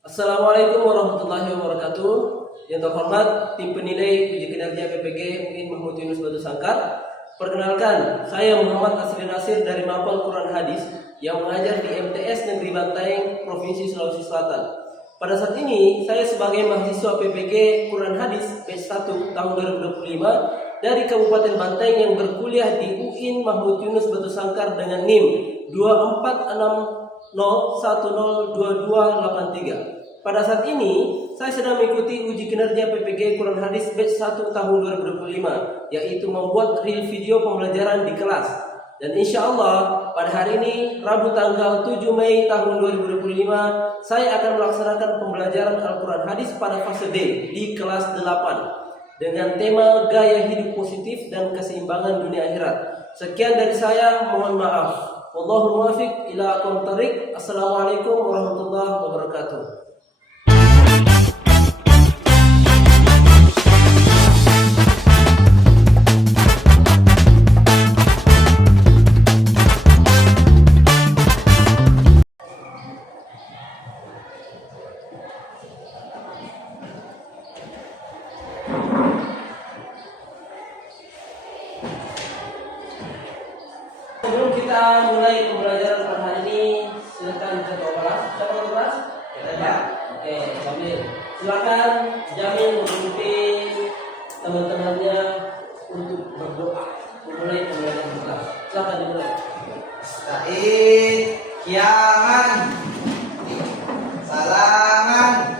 Assalamualaikum warahmatullahi wabarakatuh. Yang terhormat tim penilai uji kinerja PPG UIN Mahmud Yunus Batu Sangkar. Perkenalkan, saya Muhammad Asri Nasir dari Mapel Quran Hadis yang mengajar di MTS Negeri Bantaeng, Provinsi Sulawesi Selatan. Pada saat ini, saya sebagai mahasiswa PPG Quran Hadis batch 1 tahun 2025 dari Kabupaten Bantaeng yang berkuliah di UIN Mahmud Yunus Batu Sangkar dengan NIM 246010223. Pada saat ini, saya sedang mengikuti uji kinerja PPG Quran Hadis batch 1 tahun 2025, yaitu membuat reel video pembelajaran di kelas. Dan insya Allah, pada hari ini, Rabu tanggal 7 Mei tahun 2025, saya akan melaksanakan pembelajaran Al-Quran Hadis pada fase D di kelas 8 dengan tema gaya hidup positif dan keseimbangan dunia akhirat. Sekian dari saya, mohon maaf. Wallahul muwaffiq ila aqwamit thoriq. Assalamualaikum warahmatullahi wabarakatuh. Sebelum kita mulai pembelajaran pada hari ini, silakan ketua kelas. Siapa ketua kelas? Ya. Oke, Jamil. Silakan Jamil memimpin teman-temannya untuk berdoa memulai pembelajaran kelas. Silakan dimulai. Sa'id, kiaman, salaman,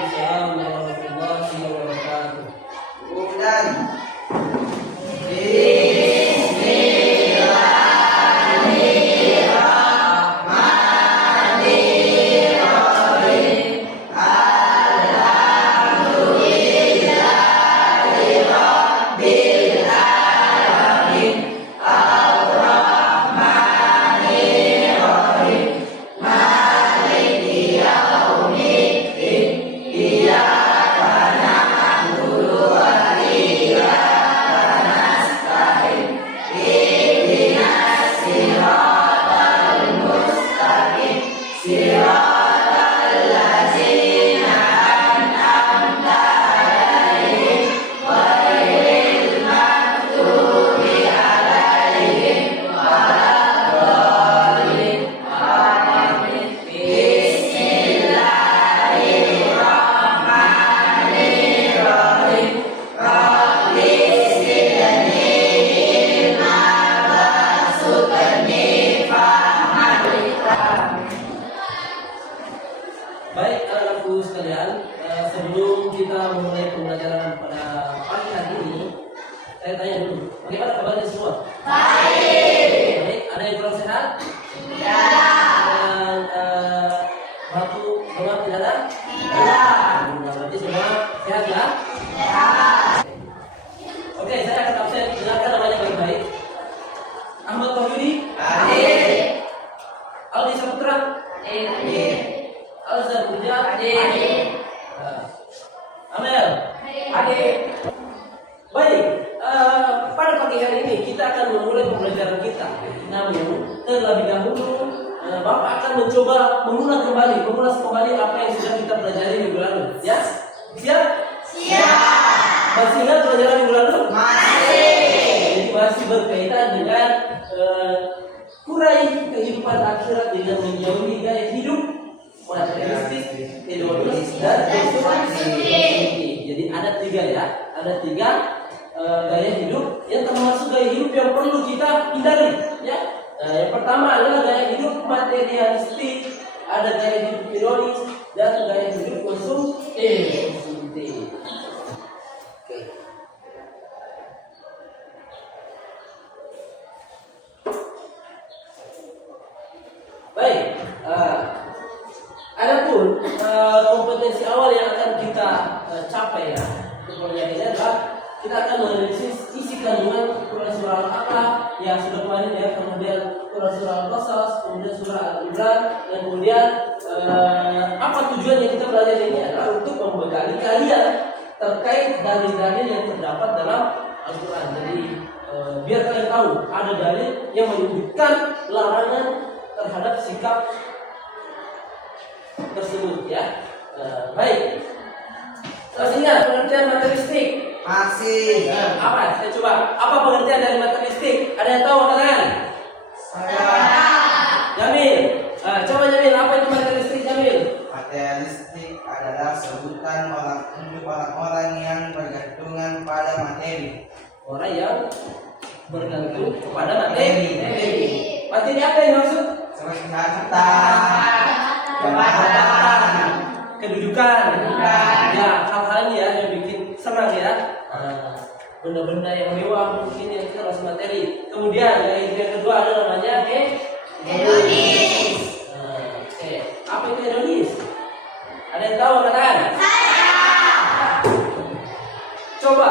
Waalaikumsalam warahmatullahi wabarakatuh. kemudian Baik anak-anakku sekalian, sebelum kita memulai pembelajaran pada pagi hari ini, saya tanya dulu, bagaimana kabarnya semua? Baik, ada yang kurang sehat? Ya. Dan waktu demam tidak ada? Ya. Berarti semua sehat ya? Ya. Oke, saya akan absen. Dengarkan namanya baik-baik. Ahmad Tauhidi. Hadir. Aldi Saputra. Hadir. Alza Puja. Hadir. Amel. Hadir. Baik, pada pagi hari ini kita akan memulai pembelajaran kita. Namun terlebih dahulu Bapak akan mencoba mengulas kembali apa yang sudah kita pelajari minggu lalu. Ya, siap? Siap. Masih ingat pelajaran minggu lalu? Masih. Jadi masih berkaitan dengan kurai kehidupan akhirat dengan menjauhi gaya hidup materialistik, hedonis, dan konsumsi. Jadi ada tiga ya, gaya hidup yang termasuk gaya hidup yang perlu kita hindari. Ya, yang pertama adalah gaya hidup materialistik, ada gaya hidup hedonis, dan gaya hidup konsumsi. Oke. Baik. Adapun kompetensi awal yang akan kita capai ya untuk ini adalah kita akan menganalisis isi kandungan Quran surah Al-Aqlah yang sudah kemarin ya, kemudian Quran surah Al-Qasas, kemudian surah Al-Imran, dan kemudian apa tujuannya kita belajar ini adalah untuk membekali kalian terkait dalil-dalil yang terdapat dalam Al-Quran. Jadi biar kalian tahu ada dalil yang menunjukkan larangan terhadap sikap tersebut ya. Baik. Masih ingat pengertian materialistik? Masih. Apa? Saya coba. Apa pengertian dari materialistik? Ada yang tahu kan? Saya. Jamil. Coba Jamil, apa itu materialistik Jamil? Materialistik adalah sebutan untuk orang-orang yang bergantungan pada materi. Orang yang bergantung kepada materi. Materi apa yang maksud? Seperti harta, Jabatan, kedudukan, ya hal-hal ya yang bikin senang ya. Benda-benda yang mewah mungkin yang kita masuk materi. Kemudian yang kedua ada namanya Hedonis. Apa itu hedonis? Ada yang tahu kan? Coba.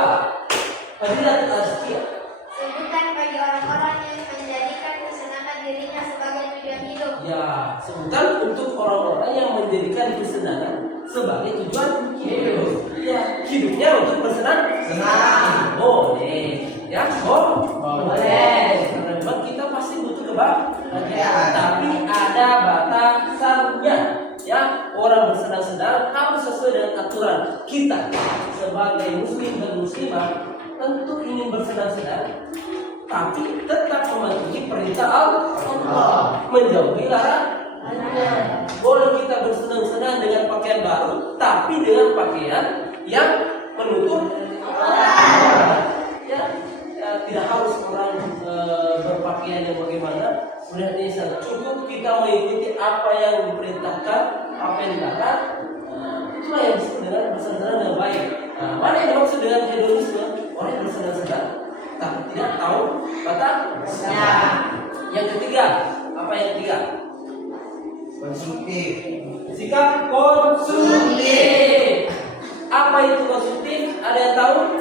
Fadilat tazkiyah. Sebutan bagi orang-orang yang menjadikan kesenangan dirinya sebagai tujuan hidup. Ya, sebutan untuk orang-orang yang menjadikan kesenangan sebagai tujuan hidup. Ya, hidupnya untuk bersenang-senang. Boleh. Ya, boleh. Karena memang kita pasti butuh kebahagiaan. Tapi ada batasannya. Ya, orang bersenang-senang harus sesuai dengan aturan kita sebagai muslim dan muslimah. Tentu ingin bersenang-senang, tapi tetap mematuhi perintah Allah, menjauhi larangannya. Boleh kita bersenang-senang dengan pakaian baru, tapi dengan pakaian yang menutup ya, tidak harus orang berpakaian yang bagaimana. Sebenarnya cukup kita mengikuti apa yang diperintahkan, apa yang dilarang. Itulah yang disebut dengan bersenang-senang yang baik. Mana yang dimaksud dengan hedonisme? Orang yang bersenang-senang tapi tidak tahu batasnya. Yang ketiga, apa yang ketiga? konsumtif. Sikap konsumtif. Apa itu konsumtif? Ada yang tahu?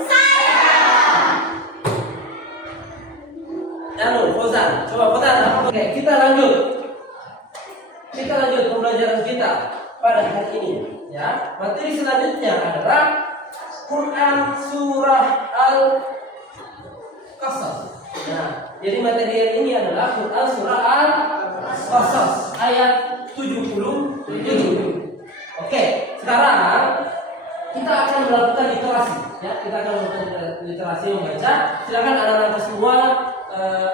Fauzan, coba Fauzan. Oke, kita lanjut. Kita lanjut pembelajaran kita pada hari ini. Ya, materi selanjutnya adalah Quran surah Al-Qasas. Nah, jadi materi hari ini adalah Quran surah Al-Qasas ayat 77. Oke, sekarang kita akan melakukan literasi. Ya, kita akan melakukan literasi membaca. Silakan anak-anak semua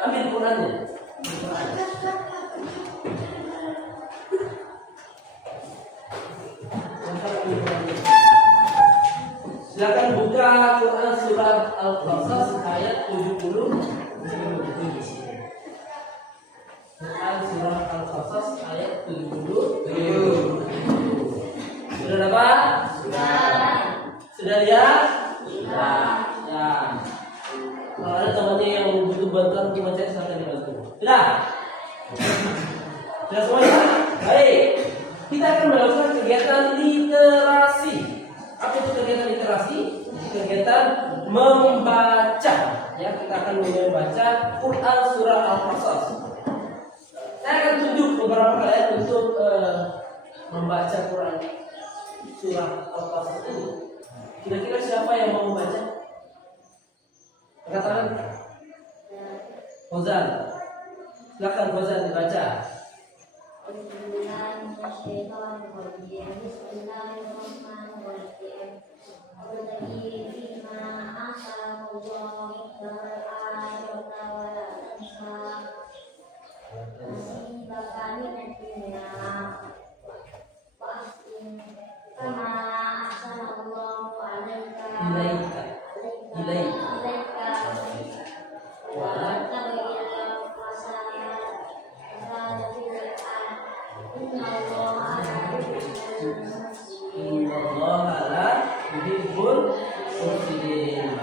ambil Qurannya. Silakan buka Quran surah Al-Qasas ayat 77. Quran surah Al-Qasas ayat 77. Sudah dapat? Sudah lihat? Sudah. Ya. Kalau ada temannya yang butuh bantuan untuk baca, silakan dibantu. Sudah? Sudah semuanya? Baik. Kita akan melakukan kegiatan literasi. Apa itu kegiatan literasi? Kegiatan membaca. Ya, kita akan membaca Quran surah Al-Qasas. Saya akan tunjuk beberapa kalian untuk membaca Quran surah Al-Qasas ini. Kira-kira siapa yang mau membaca? Angkat tangan. Fauzan. Silakan Fauzan dibaca.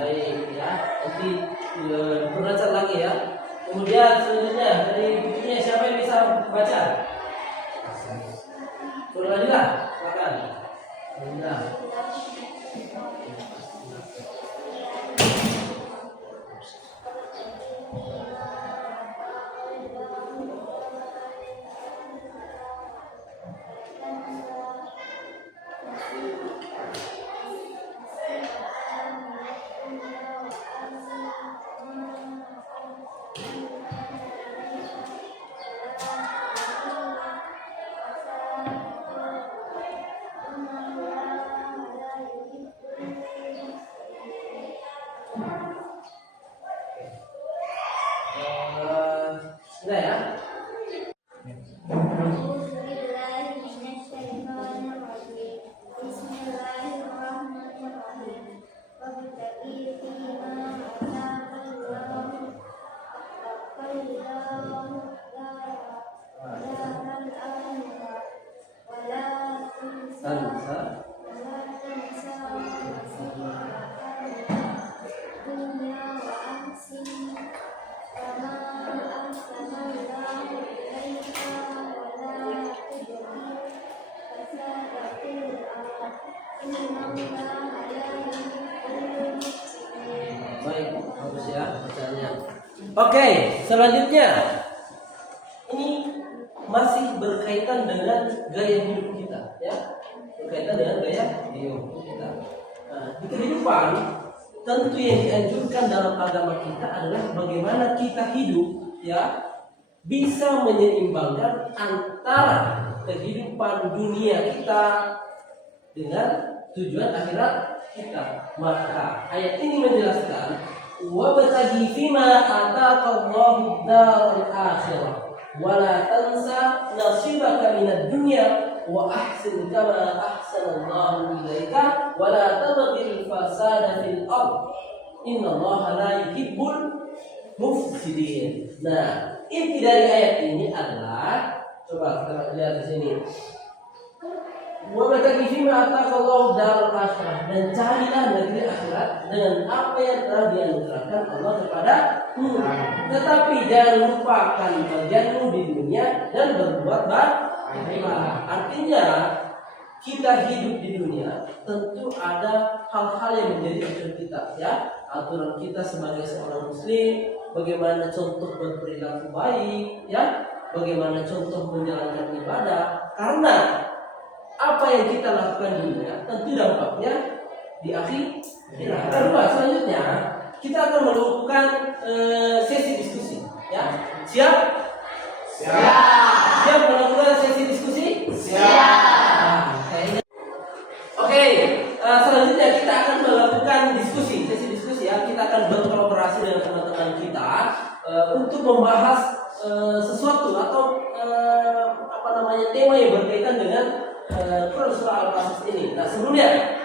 Baik ya, nanti belajar lagi ya. Kemudian selanjutnya dari bukunya siapa yang bisa baca? Surah silakan. tansa Baik, bagus ya bacanya. Oke, selanjutnya ini masih berkaitan dengan gaya hidup kita, ya. Berkaitan dengan gaya hidup kita. Nah, di kehidupan tentu yang dianjurkan dalam agama kita adalah bagaimana kita hidup, ya, bisa menyeimbangkan antara kehidupan dunia kita dengan tujuan akhirat kita. Maka ayat ini menjelaskan wabtaghi fima ataqallahu darul akhirah wa la tansa nasibaka minad dunya wa ahsin kama ahsanallahu ilaika wa la tabghil fasada fil ard innallaha la yuhibbul mufsidin. Nah, inti dari ayat ini adalah, coba kita lihat di sini. Wabtaghi fima ataqallahu darul akhirah, dan carilah negeri akhirat dengan apa yang telah dianugerahkan Allah kepadamu. Tetapi jangan lupakan bagianmu di dunia dan berbuat baik. Artinya kita hidup di dunia tentu ada hal-hal yang menjadi aturan kita, ya. Aturan kita sebagai seorang muslim, bagaimana contoh berperilaku baik, ya. Bagaimana contoh menjalankan ibadah. Karena apa yang kita lakukan di dunia tentu dampaknya di akhir. Kedua, selanjutnya kita akan melakukan sesi diskusi, ya. Siap? Siap melakukan sesi diskusi? Oke, selanjutnya kita akan melakukan diskusi, sesi diskusi, ya. Kita akan berkolaborasi dengan teman-teman kita untuk membahas sesuatu atau tema yang berkaitan dengan Quran surah Al-Qasas ini. Nah, sebelumnya,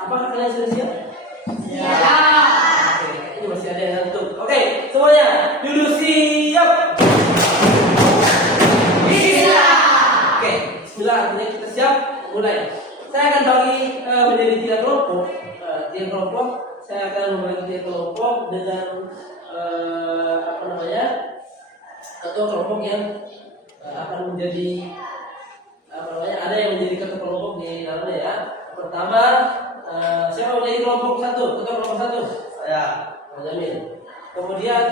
apakah kalian sudah siap? Oke, ini masih ada yang ngantuk. Oke, semuanya duduk siap. Oke, bismillah, artinya kita siap mulai. Saya akan bagi menjadi 3 kelompok. 3 kelompok. Saya akan membagi 3 kelompok dengan ketua kelompok yang akan menjadi ada yang menjadi ketua kelompok di dalamnya, ya. Pertama, siapa menjadi kelompok 1? Ketua kelompok 1? Saya, Mas Jamil. Kemudian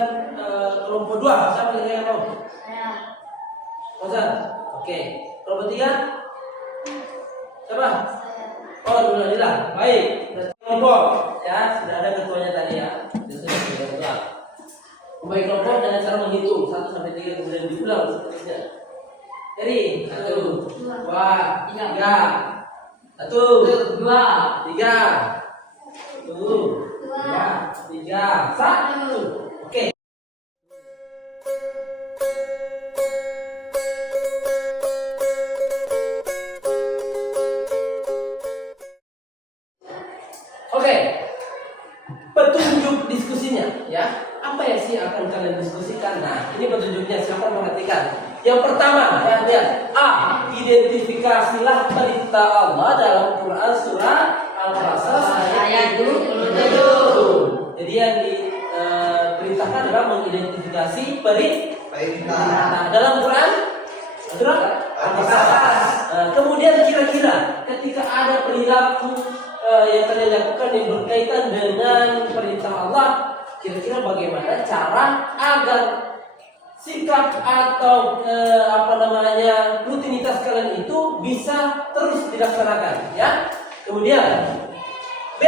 kelompok 2, siapa yang kelompok? Saya. Mazhar. Oke. Kelompok 3? Siapa? Oh, alhamdulillah. Baik. Kelompok, ya, sudah ada ketuanya tadi, ya. Itu sudah ketua. Membagi kelompok dengan cara menghitung 1 sampai 3 kemudian diulang seterusnya. Jadi 1, 2, 3, 1, 2, 3, 1, 2, 3, 1. Oke. Oke. Petunjuk diskusinya, ya. Apa yang sih akan kalian diskusikan? Nah, ini petunjuknya, siapa perhatikan. Yang pertama, ya, lihat. A. Identifikasilah perintah Allah dalam Quran surah Al-Qasas ayat 27. Jadi yang diperintahkan adalah mengidentifikasi perintah. Nah, dalam Quran surah Al-Qasas. Kemudian kira-kira ketika ada perilaku yang kalian lakukan yang berkaitan dengan perintah Allah, kira-kira bagaimana cara agar sikap atau rutinitas kalian itu bisa terus dilaksanakan, ya. Kemudian B.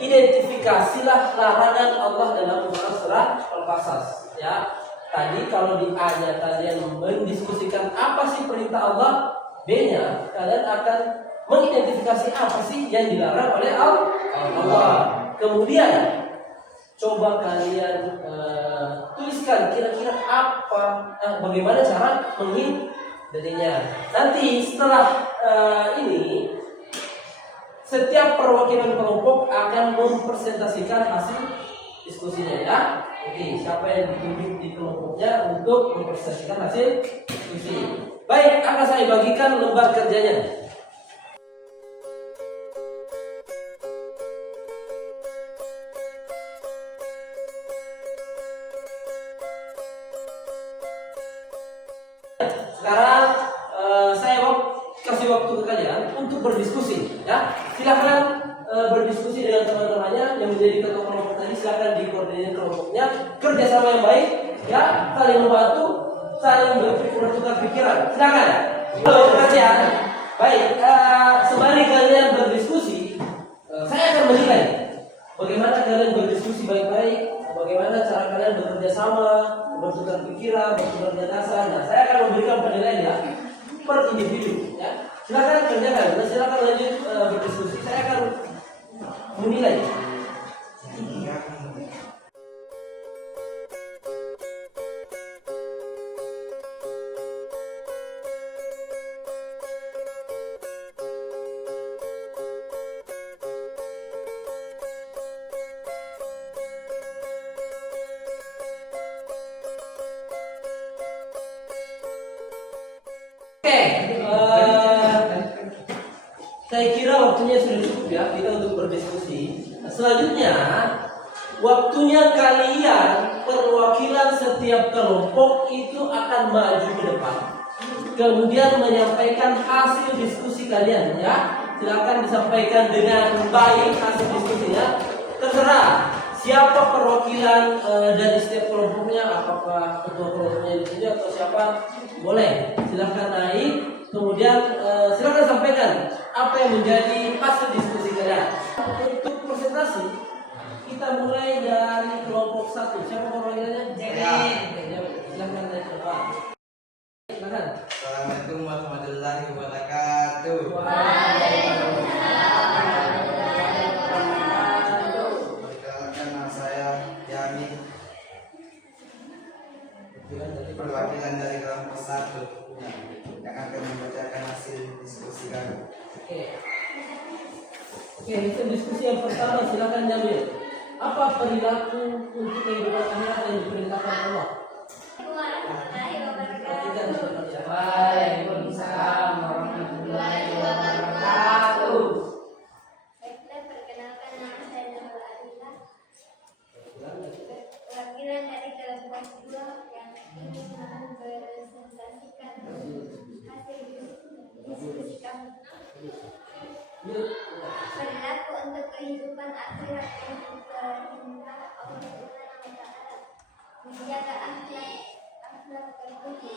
Identifikasilah larangan Allah dalam Quran surah Al-Qasas, ya. Tadi kalau di A-nya kalian mendiskusikan apa sih perintah Allah, B-nya kalian akan mengidentifikasi apa sih yang dilarang oleh Allah. Kemudian coba kalian tuliskan kira-kira bagaimana cara menghindarinya. Nanti setelah ini, setiap perwakilan kelompok akan mempresentasikan hasil diskusinya, ya. Oke, siapa yang ditunjuk di kelompoknya untuk mempresentasikan hasil diskusi. Baik, akan saya bagikan lembar kerjanya. kasih waktu ke kalian untuk berdiskusi, ya. Silakan berdiskusi dengan teman-temannya yang menjadi ketua kelompok tadi. Silakan dikoordinir kelompoknya, kerjasama yang baik, ya, saling membantu, saling bertukar pikiran. Silakan. Halo kalian. Baik, sembari kalian berdiskusi, saya akan menilai bagaimana kalian berdiskusi baik-baik, bagaimana cara kalian bekerja sama, bertukar pikiran, bertukar gagasan. Nah, saya akan memberikan penilaian ya per individu. Ya, silakan kerjakan. Dan silakan lanjut berdiskusi. Saya akan menilai. Saya kira waktunya sudah cukup ya kita untuk berdiskusi. Selanjutnya, waktunya kalian perwakilan setiap kelompok itu akan maju ke depan, kemudian menyampaikan hasil diskusi kalian ya. Silakan disampaikan dengan baik hasil diskusinya. Terserah siapa perwakilan dari setiap kelompoknya, apakah ketua kelompoknya di sini atau siapa, boleh silakan naik. Kemudian silakan sampaikan apa yang menjadi hasil diskusi kalian. Untuk presentasi kita mulai dari kelompok 1. Siapa perwakilannya? Silakan naik ke depan. Silakan. Assalamualaikum warahmatullahi wabarakatuh. Perkenalkan, nama saya Jamil, perwakilan dari kelompok 1 yang akan membacakan hasil diskusi kami. Oke, hasil diskusi yang pertama, silakan Jamil. Apa perilaku untuk kehidupan akhirat yang diperintahkan Allah? Waalaikumsalam warahmatullahi wabarakatuh. Baiklah, perkenalkan nama saya Nurul Adila, perwakilan dari kelompok 2 yang ingin mempresentasikan hasil diskusi kami. Perilaku untuk kehidupan akhirat yang diperintah Allah Subhanahu wa Ta'ala, menjaga akhlak terpuji,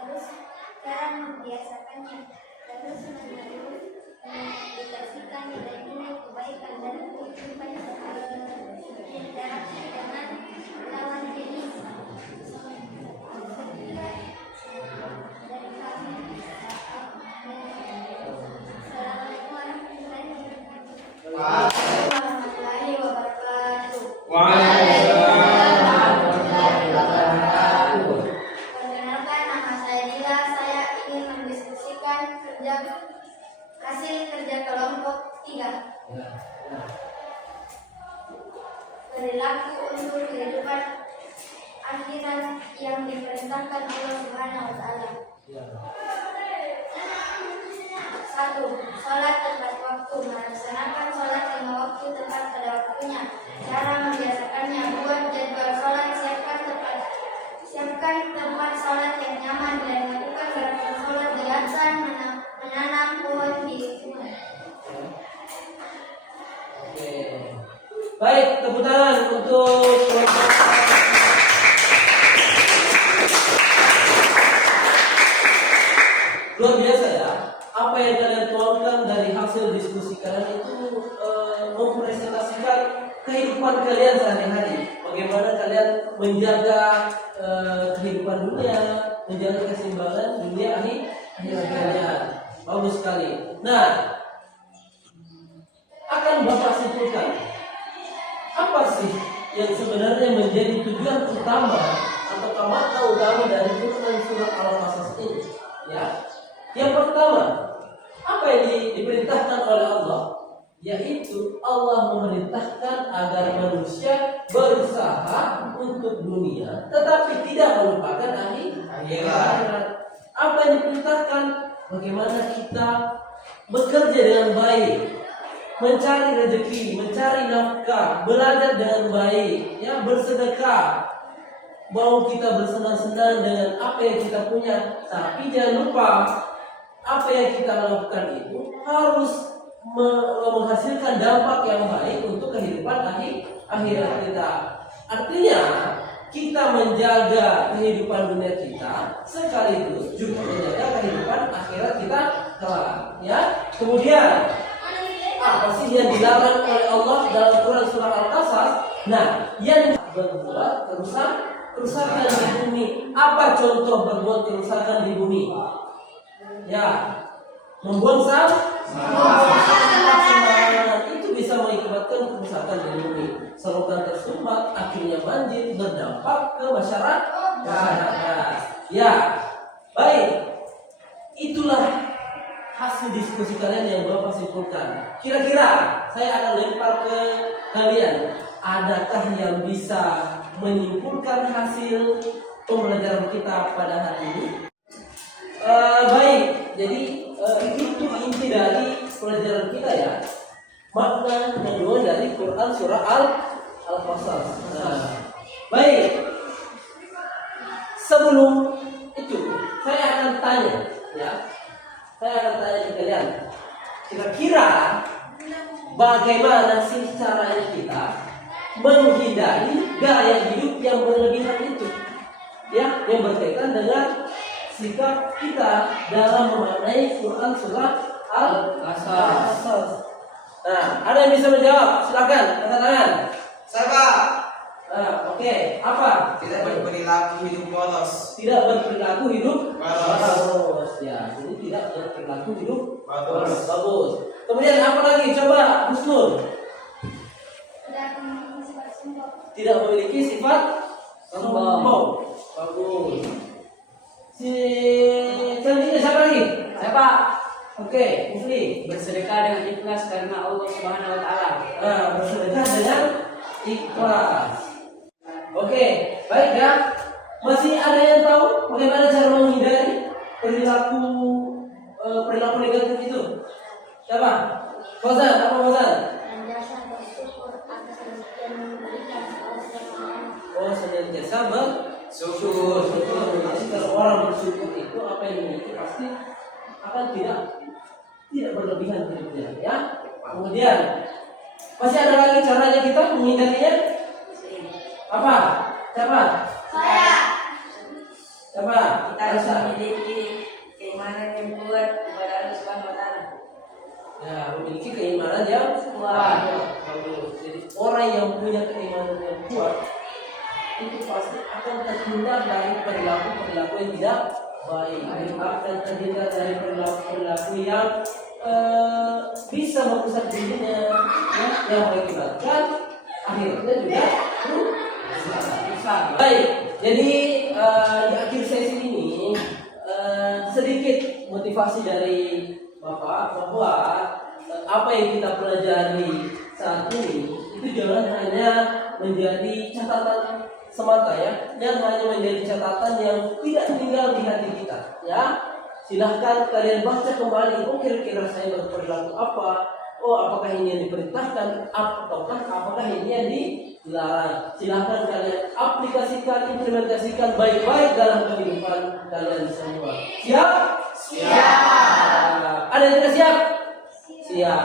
terus cara membiasakannya, terus menerus mengaplikasikan nilai-nilai kebaikan dan kehidupan berinteraksi dengan lawan jenis. Dari kami, Assalamualaikum warahmatullahi wabarakatuh. Perkenalkan, nama saya Dila. Saya ingin mendiskusikan hasil kerja kelompok 3. Perilaku untuk kehidupan akhirat yang diperintahkan Allah Subhanahu wa Ta'ala. 1. Sholat tepat waktu. Melaksanakan sholat 5 waktu tepat pada waktunya. Cara membiasakannya: buat jadwal sholat, siapkan tempat sholat yang nyaman, dan lakukan gerakan sholat dengan menanam pohon di lingkungan. Baik, tepuk tangan untuk kelompok. Luar biasa ya. Apa yang kalian tuangkan dari hasil diskusi kalian itu mempresentasikan kehidupan kalian sehari-hari. Bagaimana kalian menjaga kehidupan dunia, menjaga keseimbangan dunia akhirat kalian. Bagus sekali. Nah, akan Bapak simpulkan, apa sih yang sebenarnya menjadi tujuan utama atau makna utama dari Quran surat Al-Qasas ini? Ya. Yang pertama, apa yang diperintahkan oleh Allah? Yaitu Allah memerintahkan agar manusia berusaha untuk dunia, tetapi tidak melupakan akhirat. Apa yang diperintahkan? Bagaimana kita bekerja dengan baik, mencari rezeki, mencari nafkah, belajar dengan baik, ya, bersedekah. Mau kita bersenang-senang dengan apa yang kita punya, tapi jangan lupa apa yang kita lakukan itu harus menghasilkan dampak yang baik untuk kehidupan akhirat kita. Artinya kita menjaga kehidupan dunia kita sekaligus juga menjaga kehidupan akhirat kita kelak. Ya. Kemudian apa sih yang dilarang oleh Allah dalam Quran surah Al-Qasas? Nah, yang berbuat kerusakan di bumi. Apa contoh berbuat kerusakan di bumi? Ya, membuang sampah itu bisa mengakibatkan kerusakan di bumi. Saluran tersumbat, akhirnya banjir, berdampak ke masyarakat. Ya, baik. Itulah hasil diskusi kalian yang Bapak simpulkan. Kira-kira saya akan lempar ke kalian. Adakah yang bisa menyimpulkan hasil pembelajaran kita pada hari ini? Baik, jadi itu inti dari pelajaran kita ya. Makna kedua dari Quran surah Al-Qasas. Baik, sebelum itu saya akan tanya ya. Saya akan tanya ke kalian. Kira-kira bagaimana sih caranya kita menghindari gaya hidup yang berlebihan itu? Ya, yang berkaitan dengan sikap kita dalam memaknai Quran surah Al-Qasas. Nah, ada yang bisa menjawab? Silakan, angkat tangan. Saya Pak. Oke. Apa? Tidak berperilaku hidup bolos. Tidak berperilaku hidup Bolos. Ya, jadi tidak berperilaku hidup Bagus. Bagus. Kemudian apa lagi? Coba Husnul. Tidak memiliki sifat sombong. Bagus. Selanjutnya siapa lagi? Saya Pak, Oke, Mufli. bersedekah dengan ikhlas karena Allah Subhanahu wa taala. Bersedekah dengan ikhlas. Oke, baik ya. Masih ada yang tahu bagaimana cara menghindari perilaku negatif itu? Siapa? Fauzan, apa Fauzan? Senantiasa bersyukur atas rezeki yang diberikan Allah SWT. Oh, senantiasa bersyukur. Jadi kalau orang bersyukur itu apa yang dimiliki pasti akan tidak berlebihan hidupnya, ya. Kemudian masih ada lagi caranya kita menghindarinya? Apa? Siapa? Saya. Siapa? Kita harus memiliki keimanan yang kuat kepada Allah Subhanahu wa taala. Ya, memiliki keimanan yang kuat. Bagus. Jadi orang yang punya keimanan yang kuat itu pasti akan terhindar dari perilaku yang tidak baik. Akan terhindar dari perilaku yang bisa merusak dirinya, ya, yang mengakibatkan akhirnya juga rusak. Baik. Jadi di akhir sesi ini sedikit motivasi dari Bapak bahwa apa yang kita pelajari saat ini itu jangan hanya menjadi catatan semata ya, jangan hanya menjadi catatan yang tidak tinggal di hati kita ya. Silahkan kalian baca kembali, oh kira-kira saya berperilaku apa, oh apakah ini yang diperintahkan, ataukah apakah ini yang dilarang. Silahkan kalian aplikasikan, implementasikan baik-baik dalam kehidupan kalian semua. Siap? Siap. Ada yang tidak siap? Siap.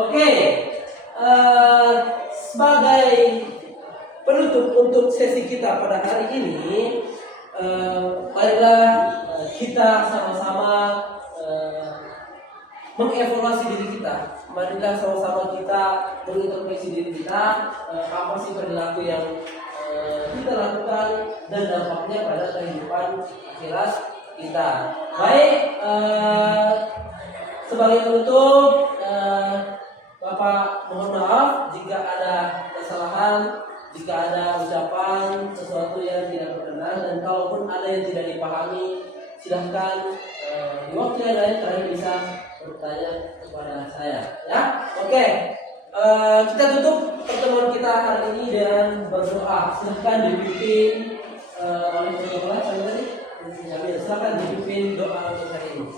Oke. Sebagai penutup untuk sesi kita pada hari ini, marilah kita sama-sama mengevaluasi diri kita. Marilah sama-sama kita mengintrospeksi diri kita, apa sih perilaku yang kita lakukan dan dampaknya pada kehidupan akhirat kita. Baik, sebagai penutup, Bapak mohon maaf jika ada kesalahan, jika ada ucapan sesuatu yang tidak berkenan, dan kalaupun ada yang tidak dipahami, silahkan di waktu yang lain kalian bisa bertanya kepada saya. Ya, oke. Kita tutup pertemuan kita hari ini dengan berdoa. Silahkan dipimpin oleh Bapak tadi. Silahkan dipimpin doa untuk hari ini.